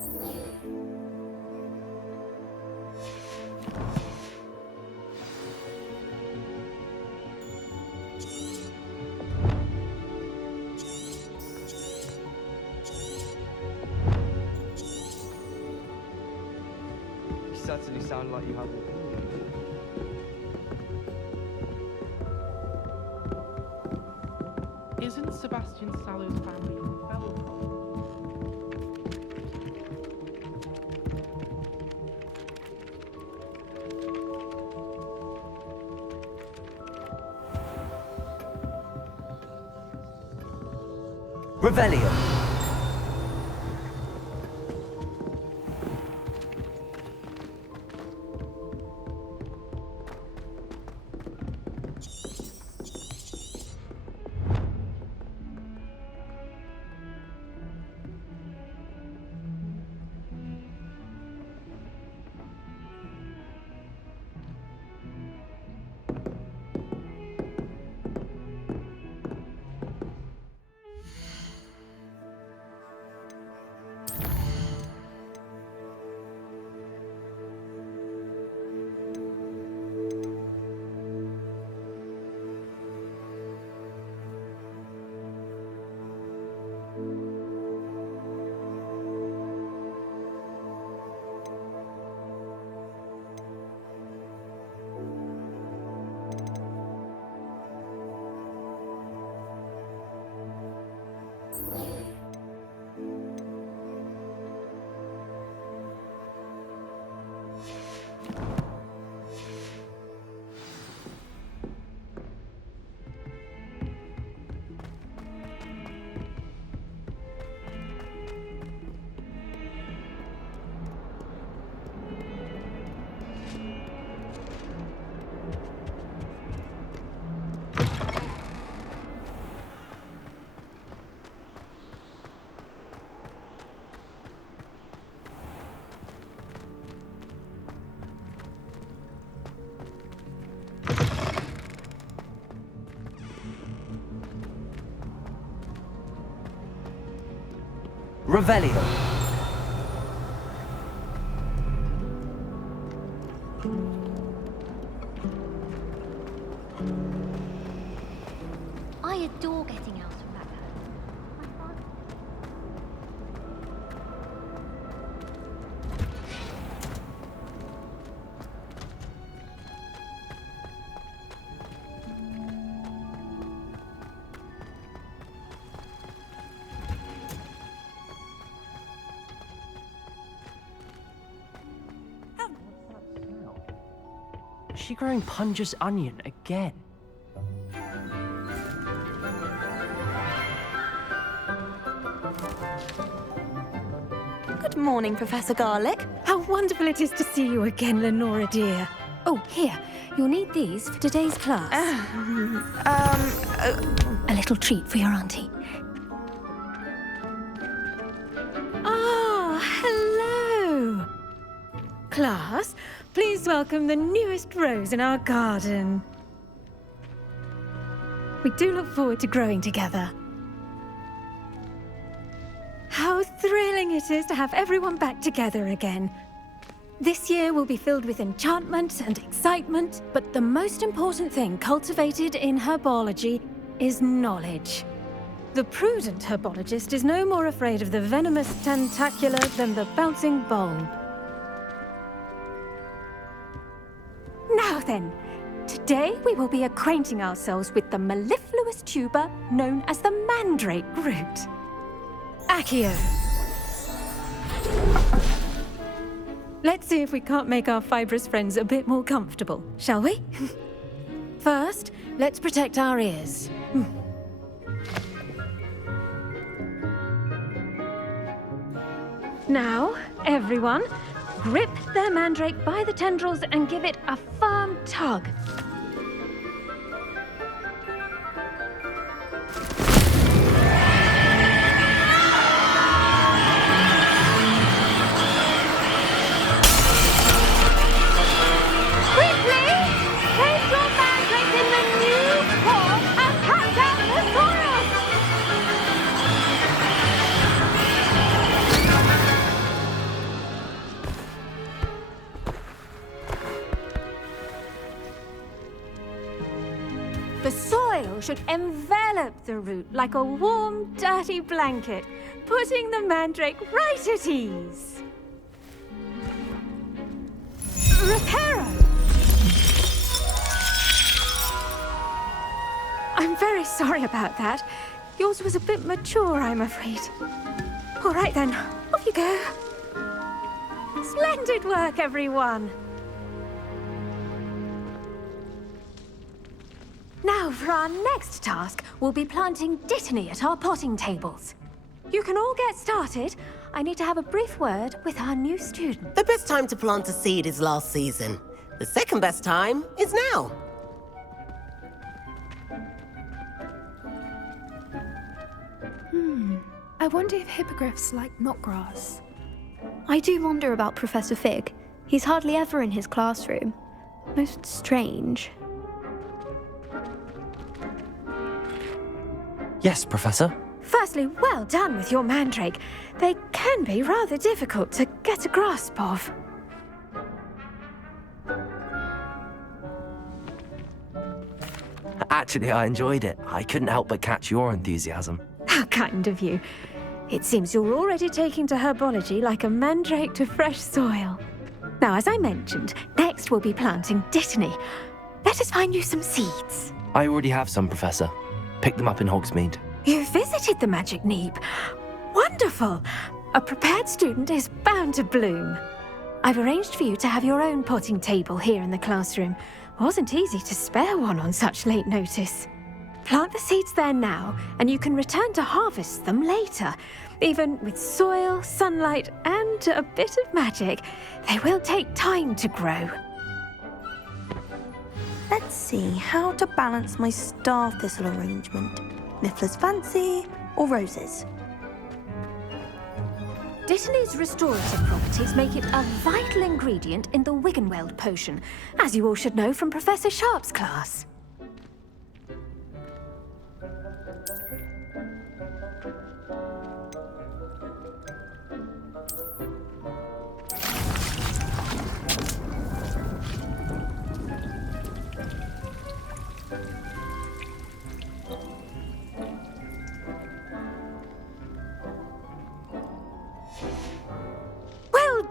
You certainly sound like you have an opinion. Isn't Sebastian Sallow's family from Belfast? Revelio. Revelio. I adore getting out from back home. My father... Is she growing Punja's onion again? Good morning, Professor Garlick. How wonderful it is to see you again, Lenora dear. Oh, here. You'll need these for today's class. A little treat for your auntie. Ah, hello. Class, please welcome the newest rose in our garden. We do look forward to growing together. How thrilling it is to have everyone back together again. This year will be filled with enchantment and excitement, but the most important thing cultivated in herbology is knowledge. The prudent herbologist is no more afraid of the venomous tentacula than the bouncing bulb. Now then, today we will be acquainting ourselves with the mellifluous tuber known as the mandrake root. Accio. Let's see if we can't make our fibrous friends a bit more comfortable, shall we? First, let's protect our ears. Now, everyone, grip their mandrake by the tendrils and give it a firm tug. shadow should envelop the root like a warm, dirty blanket, putting the mandrake right at ease. Reparo! I'm very sorry about that. Yours was a bit mature, I'm afraid. All right then, off you go. Splendid work, everyone. Now, for our next task, we'll be planting Dittany at our potting tables. You can all get started. I need to have a brief word with our new student. The best time to plant a seed is last season. The second best time is now. I wonder if hippogriffs like knotgrass. I do wonder about Professor Fig. He's hardly ever in his classroom. Most strange. Yes, Professor. Firstly, well done with your mandrake. They can be rather difficult to get a grasp of. Actually, I enjoyed it. I couldn't help but catch your enthusiasm. How kind of you. It seems you're already taking to herbology like a mandrake to fresh soil. Now, as I mentioned, next we'll be planting Dittany. Let us find you some seeds. I already have some, Professor. Picked them up in Hogsmeade. You visited the Magic Neep. Wonderful! A prepared student is bound to bloom. I've arranged for you to have your own potting table here in the classroom. Wasn't easy to spare one on such late notice. Plant the seeds there now, and you can return to harvest them later. Even with soil, sunlight, and a bit of magic, they will take time to grow. Let's see how to balance my star thistle arrangement. Niffler's Fancy or roses? Dittany's restorative properties make it a vital ingredient in the Wiggenweld potion, as you all should know from Professor Sharp's class.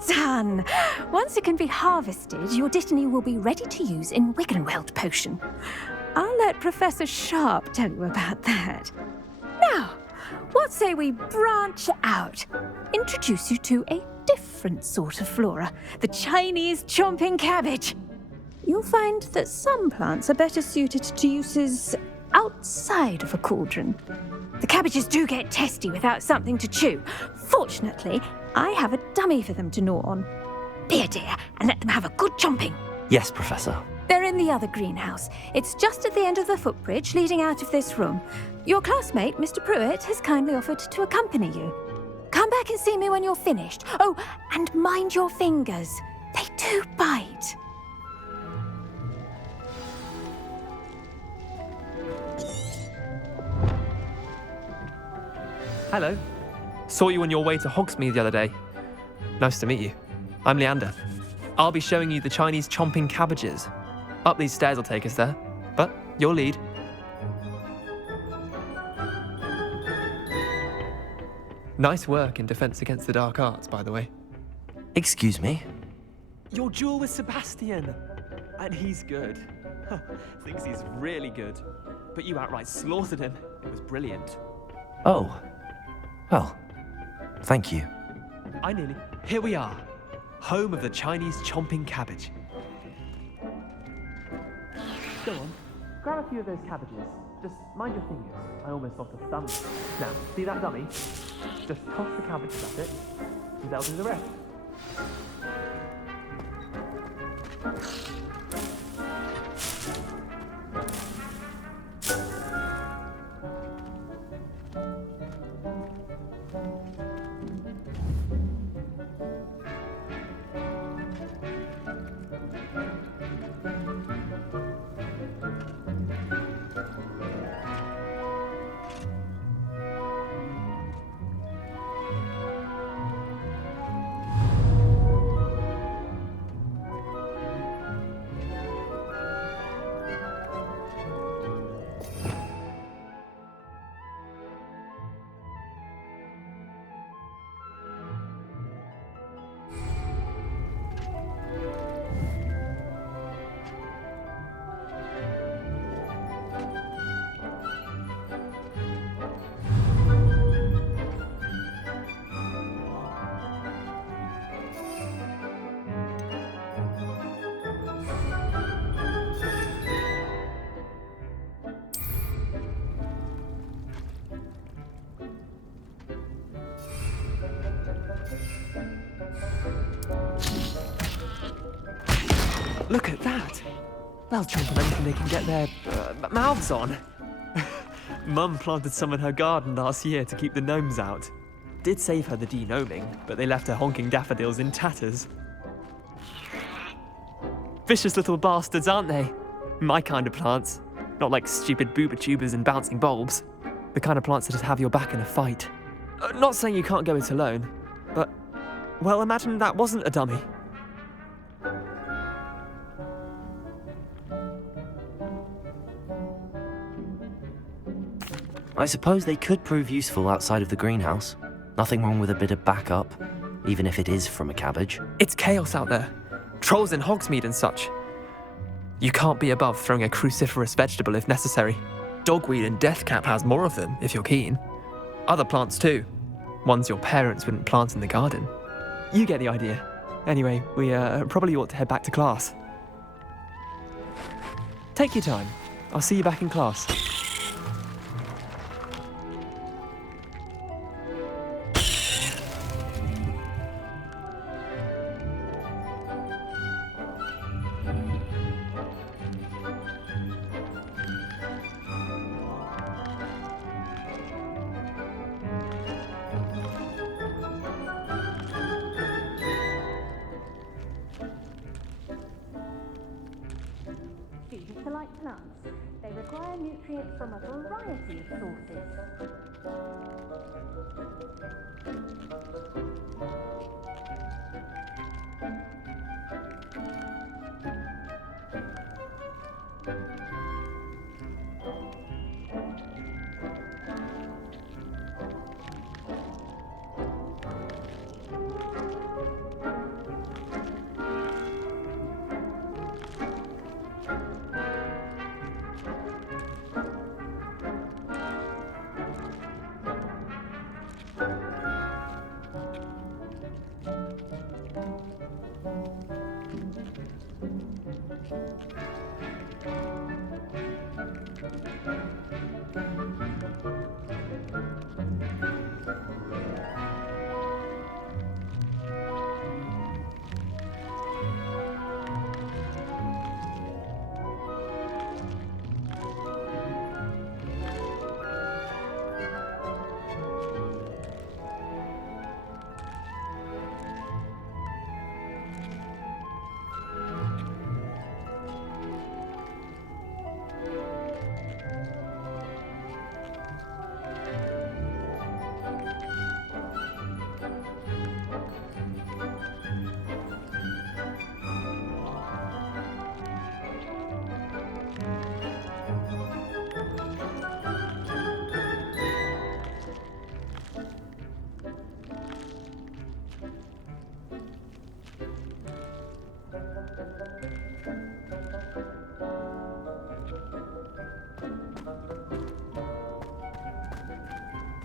Done! Once it can be harvested, your Dittany will be ready to use in Wiggenweld potion. I'll let Professor Sharp tell you about that. Now, what say we branch out? Introduce you to a different sort of flora, the Chinese chomping cabbage. You'll find that some plants are better suited to uses outside of a cauldron. The cabbages do get testy without something to chew. Fortunately, I have a dummy for them to gnaw on. Be a dear and let them have a good chomping. Yes, Professor. They're in the other greenhouse. It's just at the end of the footbridge leading out of this room. Your classmate, Mr. Pruitt, has kindly offered to accompany you. Come back and see me when you're finished. Oh, and mind your fingers. They do bite. Hello. Saw you on your way to Hogsmeade the other day. Nice to meet you. I'm Leander. I'll be showing you the Chinese chomping cabbages. Up these stairs will take us there, but your lead. Nice work in Defense Against the Dark Arts, by the way. Excuse me? Your duel with Sebastian. And he's good. Thinks he's really good. But you outright slaughtered him. It was brilliant. Oh. Well, thank you. Here we are. Home of the Chinese chomping cabbage. Go on. Grab a few of those cabbages. Just mind your fingers. I almost lost a thumb. Now, see that dummy? Just toss the cabbages at it, and they'll do the rest. Look at that. They'll chomp on anything they can get their mouths on. Mum planted some in her garden last year to keep the gnomes out. Did save her the denoming, but they left her honking daffodils in tatters. Vicious little bastards, aren't they? My kind of plants. Not like stupid booba tubers and bouncing bulbs. The kind of plants that just have your back in a fight. Not saying you can't go it alone, but, well, imagine that wasn't a dummy. I suppose they could prove useful outside of the greenhouse. Nothing wrong with a bit of backup, even if it is from a cabbage. It's chaos out there. Trolls in Hogsmeade and such. You can't be above throwing a cruciferous vegetable if necessary. Dogweed and deathcap has more of them, if you're keen. Other plants too. Ones your parents wouldn't plant in the garden. You get the idea. Anyway, we probably ought to head back to class. Take your time. I'll see you back in class. Students are like plants. They require nutrients from a variety of sources.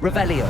Revelio.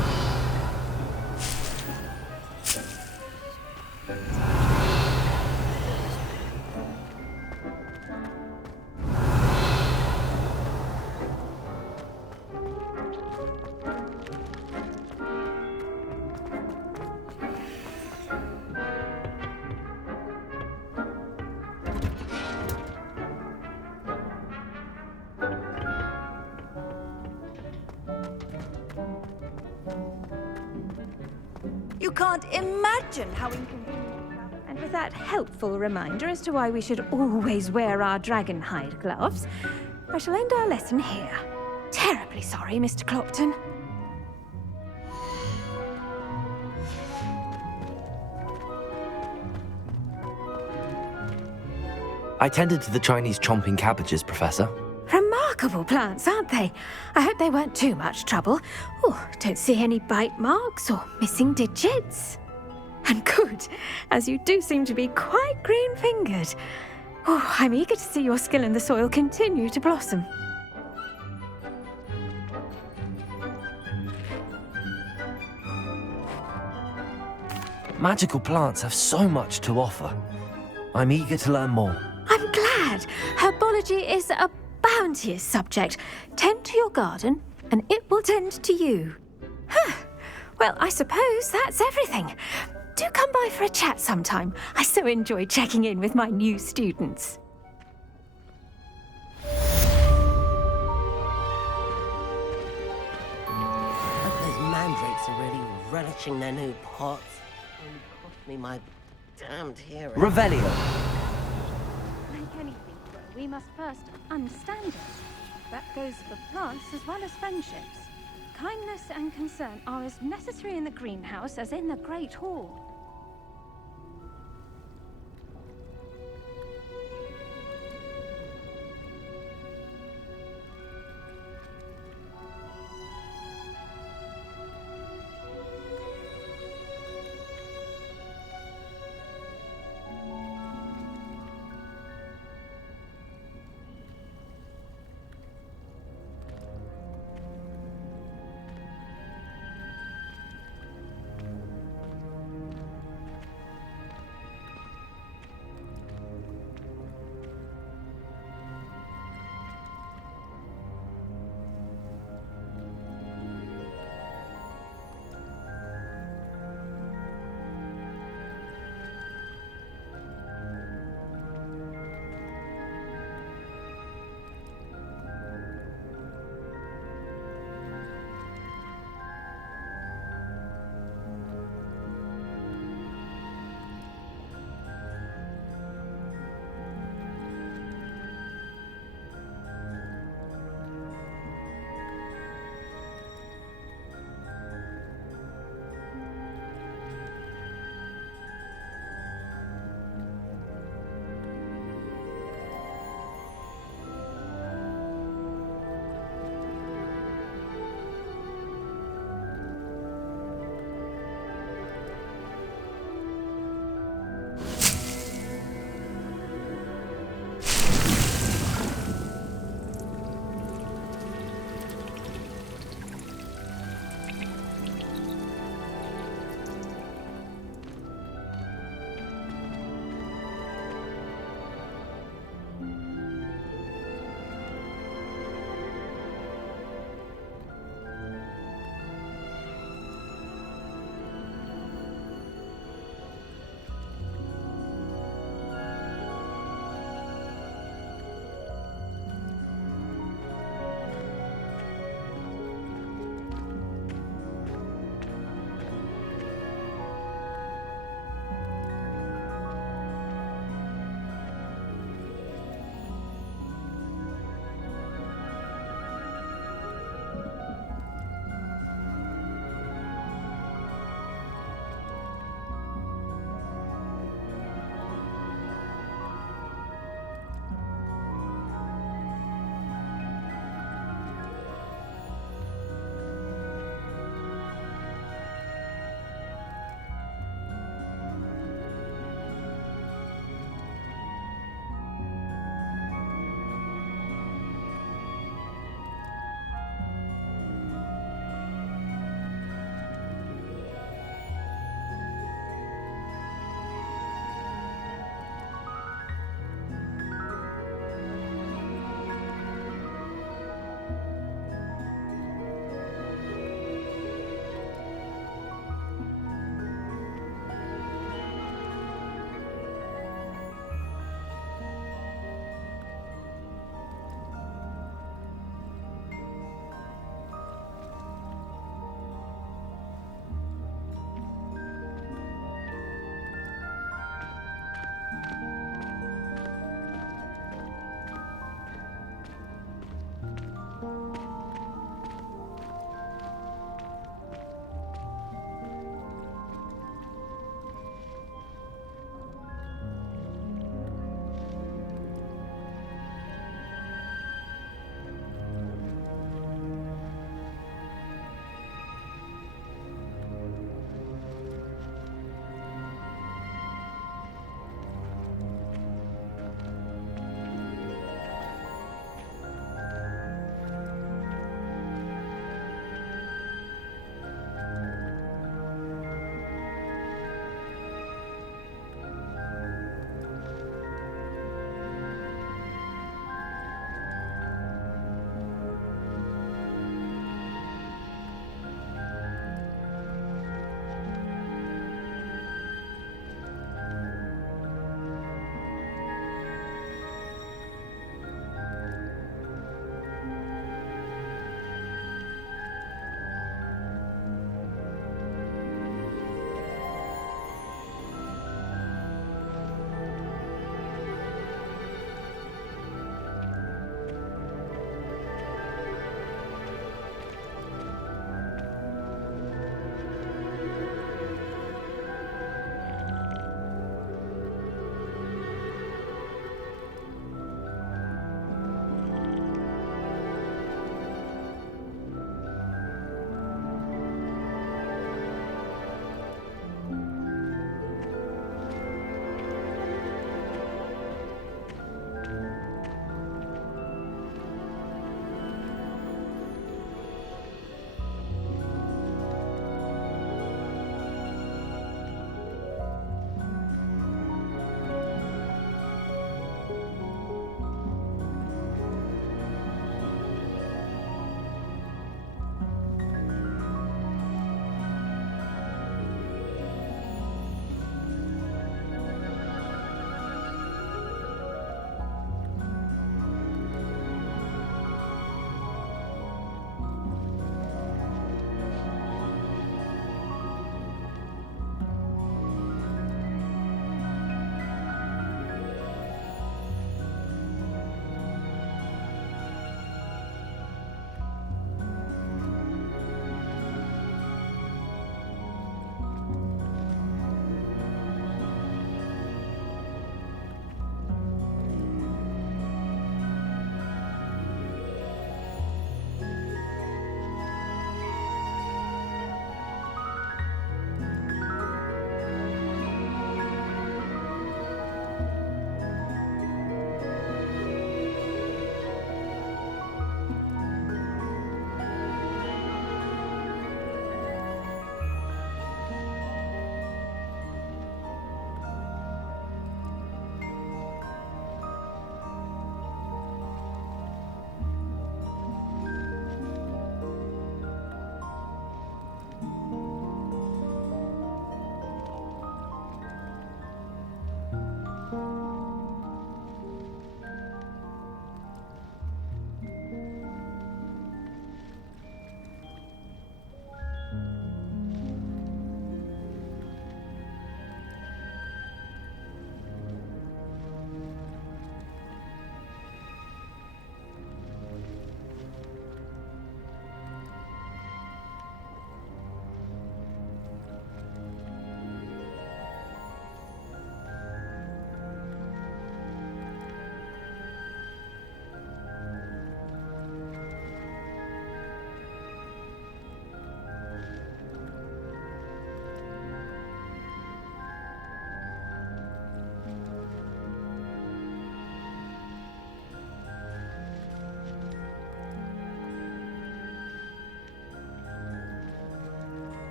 You can't imagine how inconvenient. And with that helpful reminder as to why we should always wear our dragon hide gloves, I shall end our lesson here. Terribly sorry, Mr. Clopton. I tended to the Chinese chomping cabbages, Professor. Remarkable plants, aren't they? I hope they weren't too much trouble. Oh, don't see any bite marks or missing digits. And good, as you do seem to be quite green-fingered. Oh, I'm eager to see your skill in the soil continue to blossom. Magical plants have so much to offer. I'm eager to learn more. I'm glad. Herbology is a bounteous subject. Tend to your garden, and it will tend to you. Huh. Well, I suppose that's everything. Do come by for a chat sometime. I so enjoy checking in with my new students. relishing their new pots. Only cost me my damned hearing. Revelio. Like anything, though, we must first understand it. That goes for plants as well as friendships. Kindness and concern are as necessary in the greenhouse as in the Great Hall.